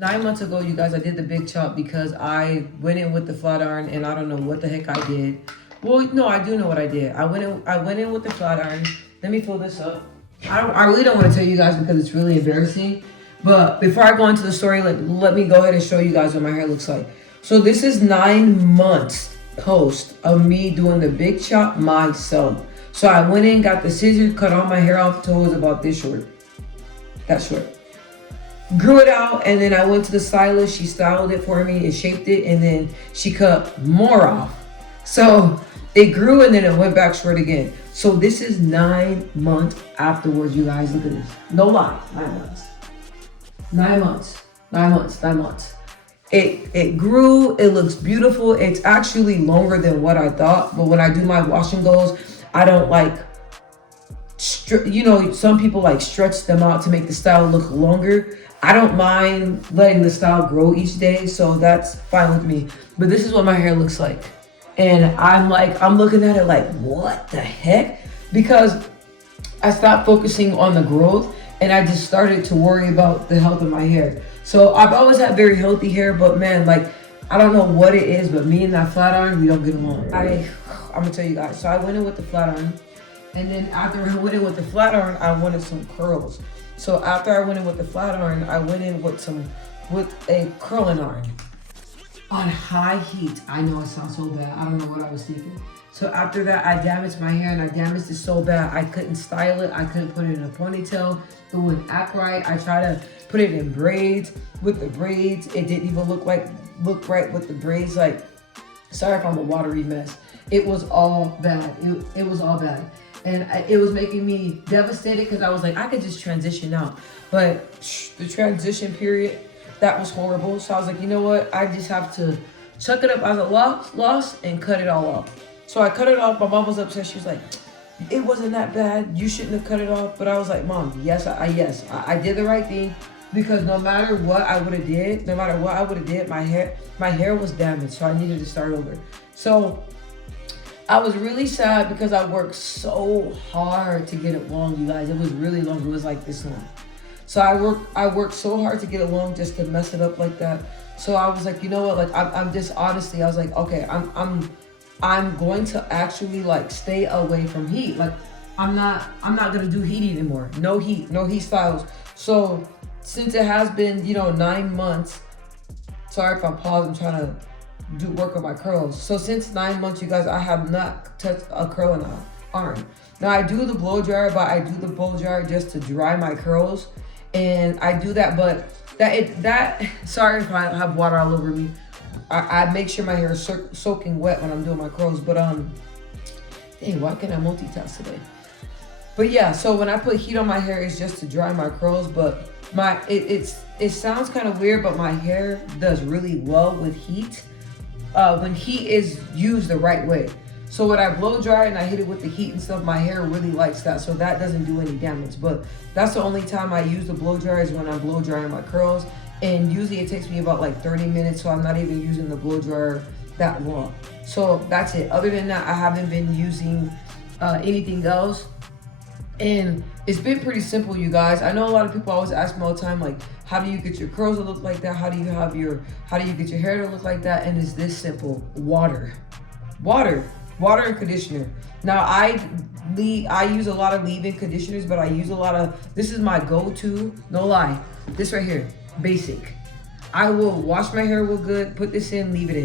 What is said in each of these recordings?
9 months ago, you guys, I did the big chop because I went in with the flat iron and I don't know what the heck I did. Well, no, I do know what I did. I went in with the flat iron. Let me fill this up. I really don't want to tell you guys because it's really embarrassing. But before I go into the story, let me go ahead and show you guys what my hair looks like. So this is 9 months post of me doing the big chop myself. So I went in, got the scissors, cut all my hair off till it was about this short. That short. Grew it out, and then I went to the stylist. She styled it for me and shaped it, and then she cut more off. So it grew and then it went back short again. So this is 9 months afterwards, you guys. Look at this. No lie, 9 months. 9 months. 9 months. 9 months. It grew. It looks beautiful. It's actually longer than what I thought. But when I do my wash and goes, I don't like, some people like stretch them out to make the style look longer. I don't mind letting the style grow each day, so that's fine with me. But this is what my hair looks like. And I'm looking at it like, what the heck? Because I stopped focusing on the growth and I just started to worry about the health of my hair. So I've always had very healthy hair, but man, I don't know what it is, but me and that flat iron, we don't get along. I'm gonna tell you guys. So I went in with the flat iron, and then after I went in with the flat iron, I wanted some curls. So after I went in with the flat iron, I went in with a curling iron on high heat. I know it sounds so bad. I don't know what I was thinking. So after that, I damaged my hair, and I damaged it so bad I couldn't style it. I couldn't put it in a ponytail. It wouldn't act right. I tried to put it in braids. With the braids, it didn't even look right with the braids. Sorry if I'm a watery mess. It was all bad. It was all bad. And it was making me devastated because I was like, I could just transition out. But the transition period, that was horrible. So I was like, you know what? I just have to chuck it up as a loss and cut it all off. So I cut it off. My mom was upset. She was like, it wasn't that bad. You shouldn't have cut it off. But I was like, Mom, yes, I did the right thing. Because no matter what I would have did, my hair was damaged. So I needed to start over. So I was really sad because I worked so hard to get it long, you guys. It was really long. It was like this long. So I worked so hard to get it long just to mess it up like that. So I was like, you know what? I'm just honestly, I was like, okay, I'm going to actually stay away from heat. I'm not gonna do heat anymore. No heat styles. So since it has been 9 months, sorry if I'm pausing, I'm trying to work on my curls. So since 9 months, you guys, I have not touched a curling iron. Now I do the blow dryer, but I do the blow dryer just to dry my curls, and I do that. But sorry if I have water all over me. I make sure my hair is soaking wet when I'm doing my curls. But dang, why can't I multitask today? But yeah, so when I put heat on my hair, it's just to dry my curls. But it sounds kind of weird, but my hair does really well with heat. When heat is used the right way. So when I blow dry and I hit it with the heat and stuff, my hair really likes that. So that doesn't do any damage. But that's the only time I use the blow dryer is when I'm blow drying my curls. And usually it takes me about 30 minutes. So I'm not even using the blow dryer that long. So that's it. Other than that, I haven't been using anything else. And it's been pretty simple, you guys. I know a lot of people always ask me all the time, how do you get your curls to look like that? How do you get your hair to look like that? And it's this simple: water and conditioner. Now I use a lot of leave-in conditioners, but I use a lot of, this is my go-to, no lie, this right here, basic. I will wash my hair real good, put this in, leave it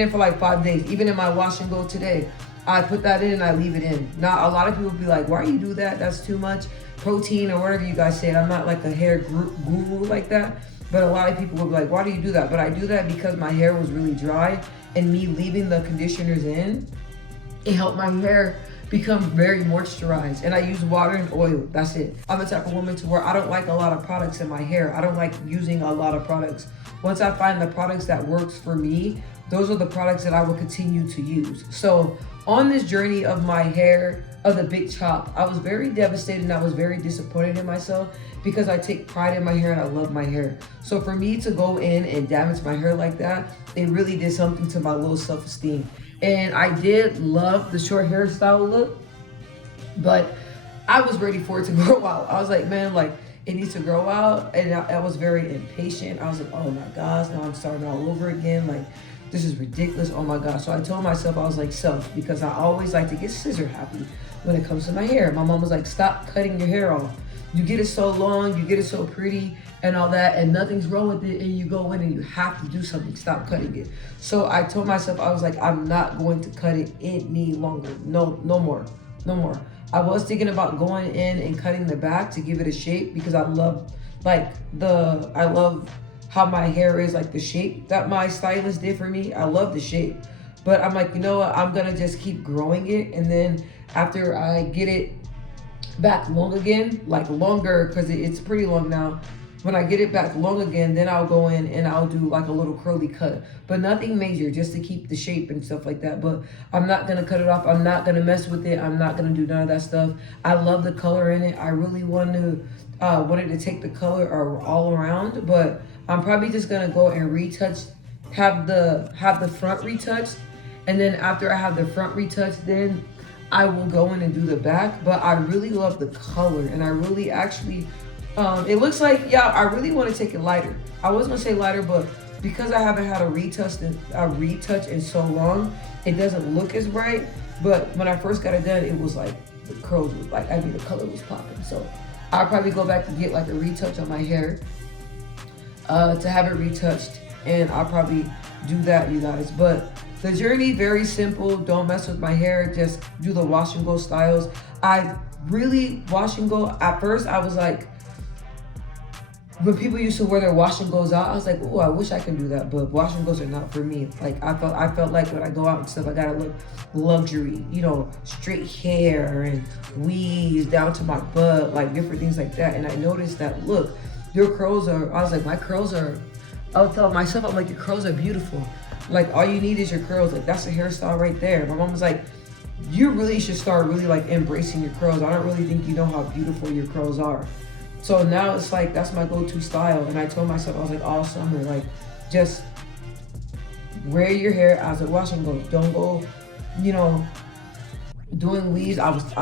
in for 5 days. Even in my wash and go today, I put that in and I leave it in. Now, a lot of people be like, why do you do that? That's too much protein or whatever you guys say. I'm not a hair guru like that. But a lot of people will be like, why do you do that? But I do that because my hair was really dry, and me leaving the conditioners in, it helped my hair become very moisturized. And I use water and oil. That's it. I'm the type of woman to where I don't like a lot of products in my hair. I don't like using a lot of products. Once I find the products that works for me, those are the products that I will continue to use. So on this journey of my hair, of the big chop, I was very devastated and I was very disappointed in myself because I take pride in my hair and I love my hair. So for me to go in and damage my hair like that, it really did something to my low self-esteem. And I did love the short hairstyle look, but I was ready for it to grow out. I was like, man, it needs to grow out. And I was very impatient. I was like, oh my gosh, now I'm starting all over again. Like, this is ridiculous. Oh my gosh. So I told myself, I was like, self, because I always like to get scissor happy when it comes to my hair. My mom was like, stop cutting your hair off. You get it so long, you get it so pretty and all that, and nothing's wrong with it, and you go in and you have to do something. Stop cutting it. So I told myself, I was like, I'm not going to cut it any longer. No, no more. No more. I was thinking about going in and cutting the back to give it a shape, because I love I love how my hair is, like the shape that my stylist did for me. I love the shape. But I'm like, you know what? I'm gonna just keep growing it, and then after I get it back long again, like longer, because it's pretty long now. When I get it back long again, then I'll go in and I'll do like a little curly cut, but nothing major, just to keep the shape and stuff like that. But I'm not gonna cut it off. I'm not gonna mess with it. I'm not gonna do none of that stuff. I love the color in it. I really wanted to take the color all around, but I'm probably just gonna go and retouch, have the front retouched, and then after I have the front retouched, then I will go in and do the back. But I really love the color, and I really actually, it looks like, yeah, I really want to take it lighter. I was gonna say lighter, but because I haven't had a retouch in so long, it doesn't look as bright. But when I first got it done, it was like the curls was like, I mean, the color was popping. So I'll probably go back and get like a retouch on my hair, to have it retouched, and I'll probably do that, you guys. But the journey, very simple. Don't mess with my hair. Just do the wash and go styles. I really wash and go. At first, I was like, when people used to wear their wash and goes out, I was like, oh, I wish I could do that. But wash and goes are not for me. Like I felt like when I go out and stuff, I gotta look luxury, you know, straight hair and weaves down to my butt, like different things like that. And I noticed that, look, your curls are, I was like, my curls are, I'll tell myself, I'm like, your curls are beautiful. Like, all you need is your curls. Like, that's a hairstyle right there. My mom was like, you really should start really like embracing your curls. I don't really think you know how beautiful your curls are. So now it's like, that's my go-to style. And I told myself, I was like, all summer, like, just wear your hair as a wash and go. Don't go, you know, doing weaves. I was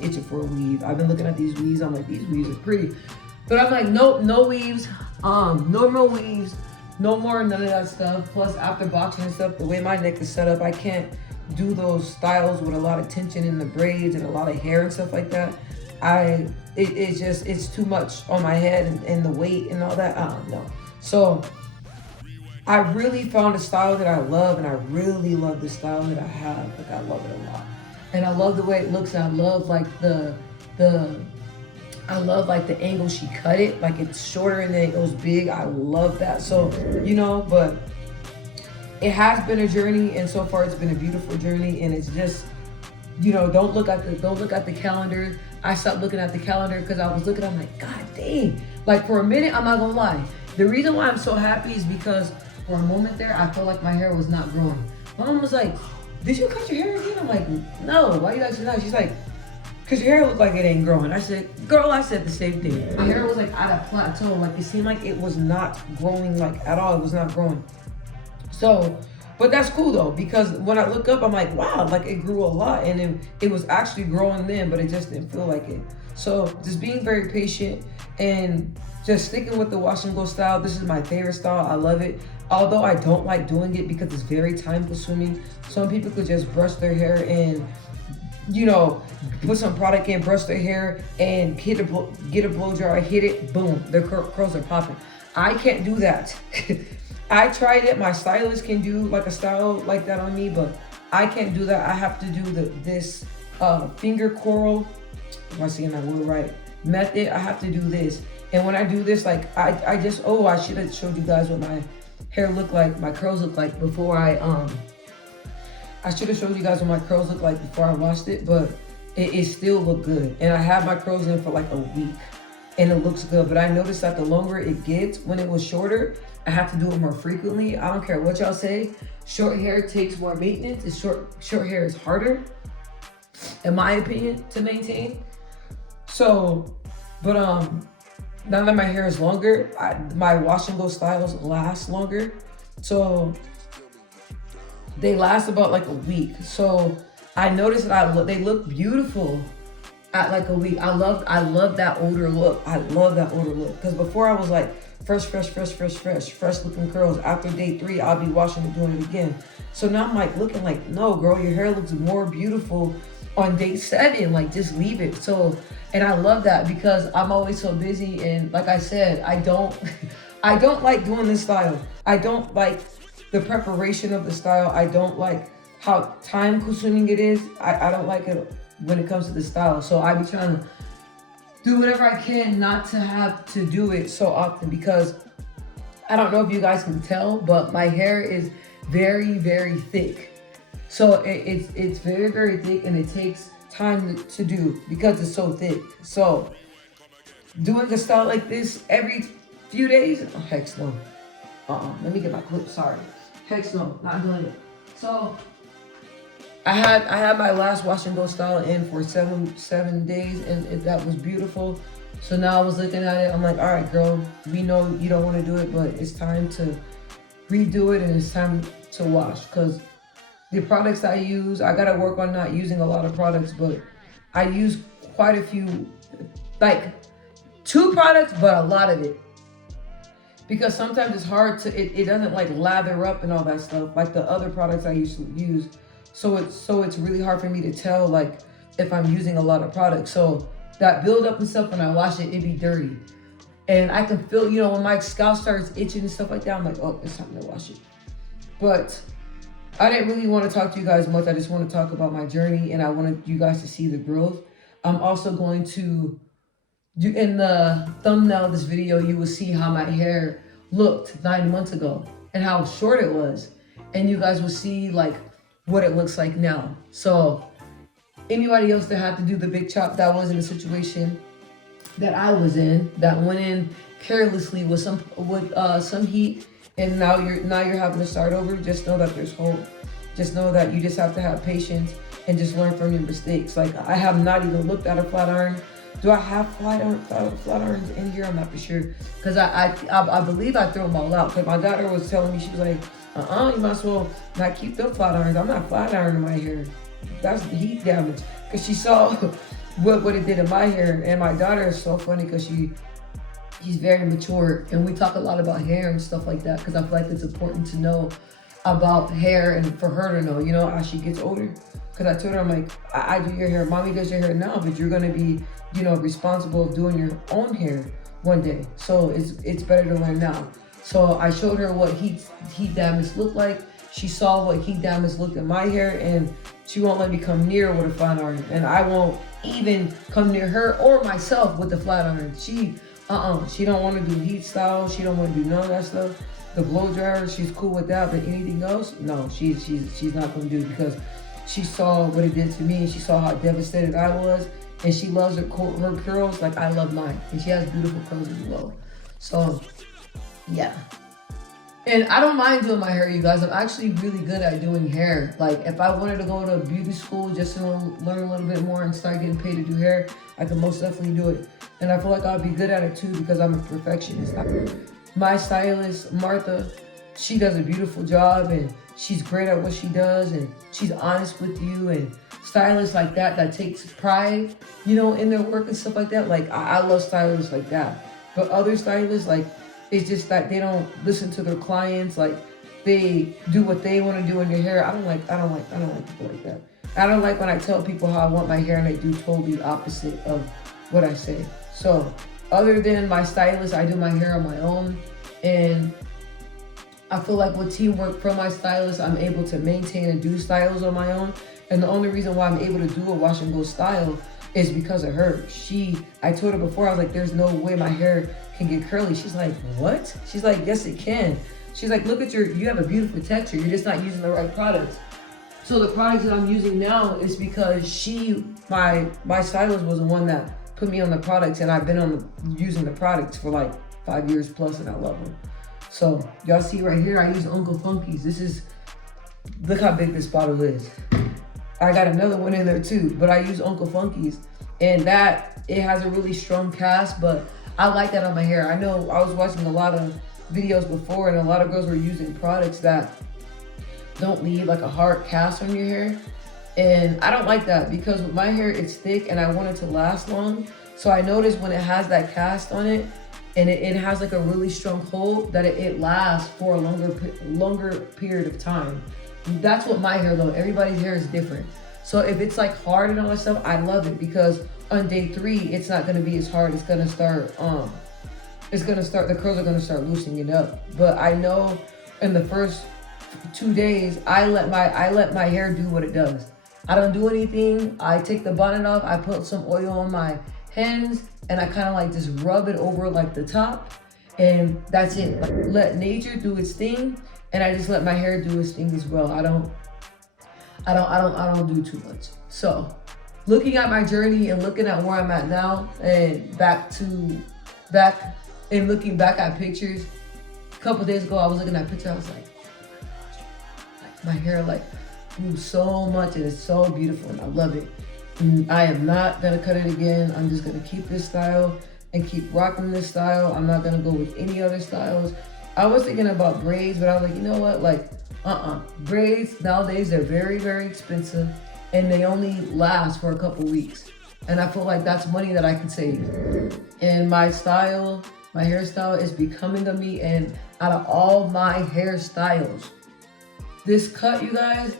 itching for a weave. I've been looking at these weaves. I'm like, these weaves are pretty. But I'm like, nope, no weaves, no more weaves, no more none of that stuff. Plus, after boxing and stuff, the way my neck is set up, I can't do those styles with a lot of tension in the braids and a lot of hair and stuff like that. It's too much on my head, and the weight and all that. I don't know. So I really found a style that I love, and I really love the style that I have. Like, I love it a lot, and I love the way it looks. And I love like I love like the angle she cut it. Like, it's shorter and then it goes big. I love that. So, you know, but it has been a journey, and so far it's been a beautiful journey. And it's just, you know, don't look at the calendar. I stopped looking at the calendar because I was looking, I'm like, God dang. Like, for a minute, I'm not gonna lie. The reason why I'm so happy is because for a moment there, I felt like my hair was not growing. My mom was like, did you cut your hair again? I'm like, no, why you actually not? She's like, because your hair looked like it ain't growing. I said, girl, I said the same thing. My hair was like at a plateau. Like, it seemed like it was not growing, like, at all. It was not growing. So, but that's cool though, because when I look up, I'm like, wow, like, it grew a lot, and it was actually growing then, but it just didn't feel like it. So just being very patient and just sticking with the wash and go style. This is my favorite style. I love it. Although I don't like doing it because it's very time consuming. Some people could just brush their hair and, you know, put some product in, brush their hair, and get a blow dryer, hit it, boom, their curls are popping. I can't do that. I tried it. My stylist can do like a style like that on me, but I can't do that. I have to do this finger coral, am I saying that word right, method. I have to do this. And when I do this, like, I should have showed you guys what my hair looked like, my curls look like before I should have showed you guys what my curls looked like before I washed it, but it still looked good. And I had my curls in for like a week, and it looks good. But I noticed that the longer it gets, when it was shorter, I have to do it more frequently. I don't care what y'all say. Short hair takes more maintenance. It's short hair is harder, in my opinion, to maintain. So, but now that my hair is longer, my wash and go styles last longer. So they last about like a week. So I noticed that they look beautiful at like a week. I love that older look. I love that older look. Because before I was like fresh looking curls. After day 3, I'll be washing and doing it again. So now I'm like looking like, no, girl, your hair looks more beautiful on day 7. Like, just leave it. So, and I love that because I'm always so busy. And like I said, I don't, I don't like doing this style. I don't like the preparation of the style. I don't like how time consuming it is. I don't like it when it comes to the style. So I be trying to do whatever I can not to have to do it so often, because I don't know if you guys can tell, but my hair is very thick. So it's very thick, and it takes time to do because it's so thick. So doing a style like this every few days, oh, heck no. Let me get my clip, sorry. Heck no, not doing it. So I had my last wash and go style in for seven days, and that was beautiful. So now I was looking at it, I'm like, all right, girl, we know you don't want to do it, but it's time to redo it, and it's time to wash. Because the products I use, I gotta work on not using a lot of products, but I use quite a few, like 2 products, but a lot of it. Because sometimes it's hard to, it doesn't like lather up and all that stuff like the other products I used to use. So it's really hard for me to tell like if I'm using a lot of products. So that build up and stuff, when I wash it, it be dirty. And I can feel, you know, when my scalp starts itching and stuff like that, I'm like, oh, it's time to wash it. But I didn't really want to talk to you guys much. I just want to talk about my journey, and I wanted you guys to see the growth. I'm also going to do, in the thumbnail of this video, you will see how my hair looked 9 months ago and how short it was. And you guys will see like what it looks like now. So anybody else that had to do the big chop, that was in a situation that I was in, that went in carelessly with some heat, and now you're having to start over, just know that there's hope. Just know that you just have to have patience and just learn from your mistakes. Like, I have not even looked at a flat iron. Do I have flat irons in here? I'm not for sure. Because I believe I threw them all out. Because my daughter was telling me, she was like, you might as well not keep them flat irons. I'm not flat ironing my hair. That's the heat damage. Because she saw what it did in my hair. And my daughter is so funny because she's very mature. And we talk a lot about hair and stuff like that. Because I feel like it's important to know about hair and for her to know, you know, as she gets older. Because I told her, I'm like, I do your hair. Mommy does your hair now, but you're going to be, you know, responsible of doing your own hair one day. So it's better to learn now. So I showed her what heat damage looked like. She saw what heat damage looked in my hair, and she won't let me come near with a flat iron. And I won't even come near her or myself with the flat iron. She don't want to do heat style. She don't want to do none of that stuff. The blow dryer, she's cool with that, but anything else, no, she's not gonna do, because she saw what it did to me, and she saw how devastated I was, and she loves her curls like I love mine, and she has beautiful curls as well. So yeah, and I don't mind doing my hair, you guys. I'm actually really good at doing hair. Like, if I wanted to go to a beauty school just to learn a little bit more and start getting paid to do hair, I could most definitely do it. And I feel like I'll be good at it too, because I'm a perfectionist. My stylist, Martha, she does a beautiful job, and she's great at what she does, and she's honest with you. And stylists like that takes pride, you know, in their work and stuff like that. Like, I love stylists like that. But other stylists, like, it's just that they don't listen to their clients. Like, they do what they want to do in their hair. I don't like people like that. I don't like when I tell people how I want my hair and they do totally opposite of what I say. So other than my stylist, I do my hair on my own. And I feel like with teamwork from my stylist, I'm able to maintain and do styles on my own. And the only reason why I'm able to do a wash and go style is because of her. I told her before, I was like, there's no way my hair can get curly. She's like, what? She's like, yes, it can. She's like, look at you have a beautiful texture. You're just not using the right products. So the products that I'm using now is because my stylist was the one that put me on the products, and I've been using the products for like 5 years plus, and I love them. So y'all see right here, I use Uncle Funky's. Look how big this bottle is. I got another one in there too, but I use Uncle Funky's, and it has a really strong cast, but I like that on my hair. I know I was watching a lot of videos before, and a lot of girls were using products that don't leave like a hard cast on your hair. And I don't like that because with my hair, it's thick and I want it to last long. So I noticed when it has that cast on it and it has like a really strong hold that it lasts for a longer period of time. That's what my hair though. Everybody's hair is different. So if it's like hard and all that stuff, I love it because on day 3, it's not gonna be as hard. It's gonna start, the curls are gonna start loosening it up. But I know in the first 2 days, I let my hair do what it does. I don't do anything. I take the bonnet off. I put some oil on my hands and I kind of like just rub it over like the top, and that's it. Like, let nature do its thing, and I just let my hair do its thing as well. I don't do too much. So, looking at my journey and looking at where I'm at now, and looking back at pictures. A couple days ago, I was looking at pictures. I was like, my hair like grew so much and it's so beautiful and I love it. And I am not gonna cut it again. I'm just gonna keep this style and keep rocking this style. I'm not gonna go with any other styles. I was thinking about braids, but I was like, you know what? Like, braids nowadays, they're very, very expensive and they only last for a couple weeks. And I feel like that's money that I could save. And my style, my hairstyle is becoming to me, and out of all my hairstyles, this cut, you guys,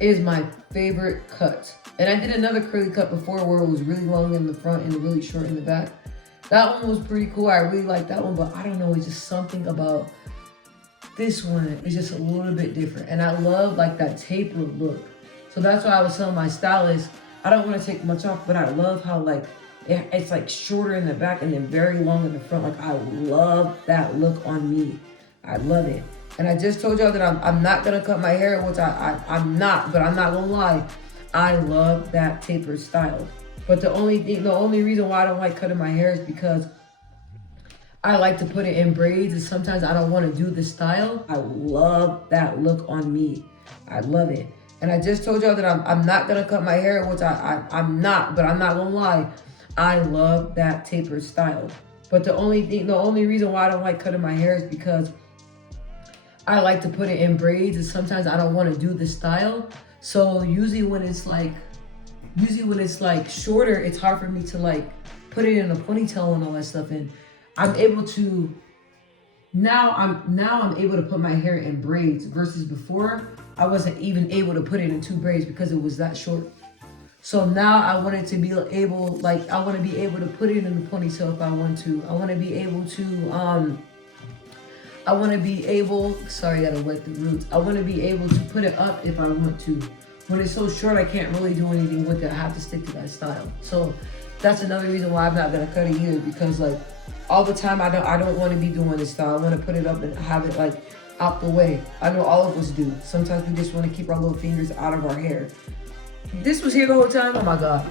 is my favorite cut. And I did another curly cut before where it was really long in the front and really short in the back. That one was pretty cool. I really like that one, but I don't know, it's just something about this one. It's just a little bit different. And I love like that tapered look. So that's why I was telling my stylist, I don't want to take much off, but I love how like it's like shorter in the back and then very long in the front. Like I love that look on me. I love it. And I just told y'all that I'm not gonna cut my hair, which I'm not, but I'm not gonna lie. I love that tapered style. But the only reason why I don't like cutting my hair is because I like to put it in braids, and sometimes I don't want to do the style. I love that look on me. I love it. And I just told y'all that I'm not gonna cut my hair, which I'm not, but I'm not gonna lie. I love that tapered style. But the only reason why I don't like cutting my hair is because I like to put it in braids, and sometimes I don't want to do the style. So usually when it's like shorter, it's hard for me to like put it in a ponytail and all that stuff. And I'm able to I'm able to put my hair in braids versus before I wasn't even able to put it in 2 braids because it was that short. So now I want it to be able, like I want to be able to put it in a ponytail if I want to. I want to be able to sorry, I gotta wet the roots. I want to be able to put it up if I want to. When it's so short, I can't really do anything with it. I have to stick to that style. So that's another reason why I'm not gonna cut it either, because like all the time I don't want to be doing this style. I want to put it up and have it like out the way. I know all of us do. Sometimes we just want to keep our little fingers out of our hair. This was here the whole time. Oh my god.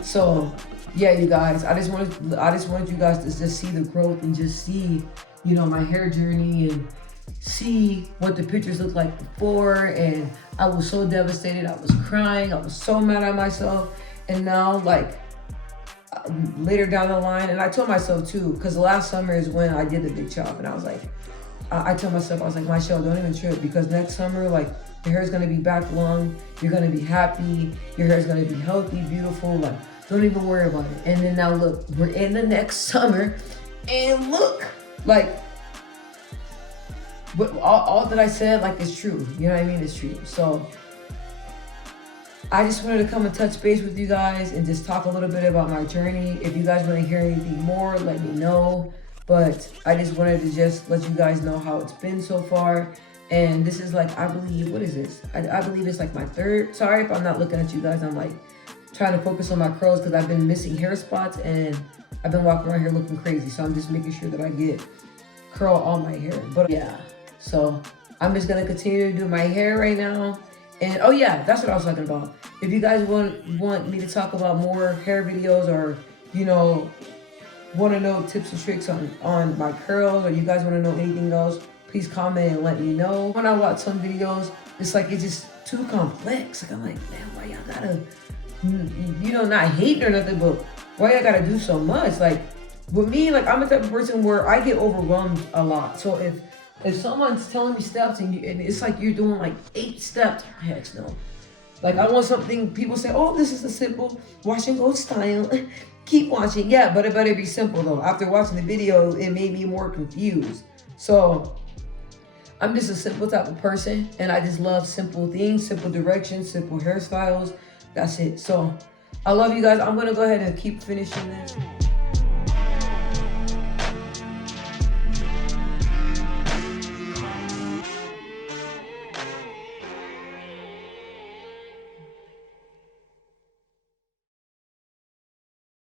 So yeah, you guys, I just wanted you guys to just see the growth and just see, you know, my hair journey and see what the pictures looked like before. And I was so devastated. I was crying. I was so mad at myself. And now, like, later down the line, and I told myself too, because last summer is when I did the big chop, and I was like, I told myself, I was like, Michelle, don't even trip, because next summer, like, your hair is gonna be back long, you're gonna be happy, your hair is gonna be healthy, beautiful, like, don't even worry about it. And then now look, we're in the next summer, and look, like, but all that I said, like, is true. You know what I mean? It's true. So I just wanted to come and touch base with you guys and just talk a little bit about my journey. If you guys want to hear anything more, let me know. But I just wanted to just let you guys know how it's been so far. And this is like, I believe, what is this? I believe it's like my 3rd. Sorry if I'm not looking at you guys. I'm like trying to focus on my curls because I've been missing hair spots and I've been walking around here looking crazy. So I'm just making sure that I get curl all my hair. But yeah, so I'm just gonna continue to do my hair right now. And oh yeah, that's what I was talking about. If you guys want me to talk about more hair videos, or you know, want to know tips and tricks on my curls, or you guys want to know anything else, please comment and let me know. When I watch some videos, it's like it's just too complex. Like I'm like, man, why y'all gotta, you know, not hating or nothing, but why y'all gotta do so much? Like with me, like I'm the type of person where I get overwhelmed a lot. So if someone's telling me steps and it's like you're doing like 8 steps, heck no. Like I want something people say, oh, this is a simple wash and go style. Keep watching. Yeah, but it better be simple though. After watching the video, it made me more confused. So I'm just a simple type of person, and I just love simple things, simple directions, simple hairstyles. That's it. So I love you guys. I'm gonna go ahead and keep finishing this.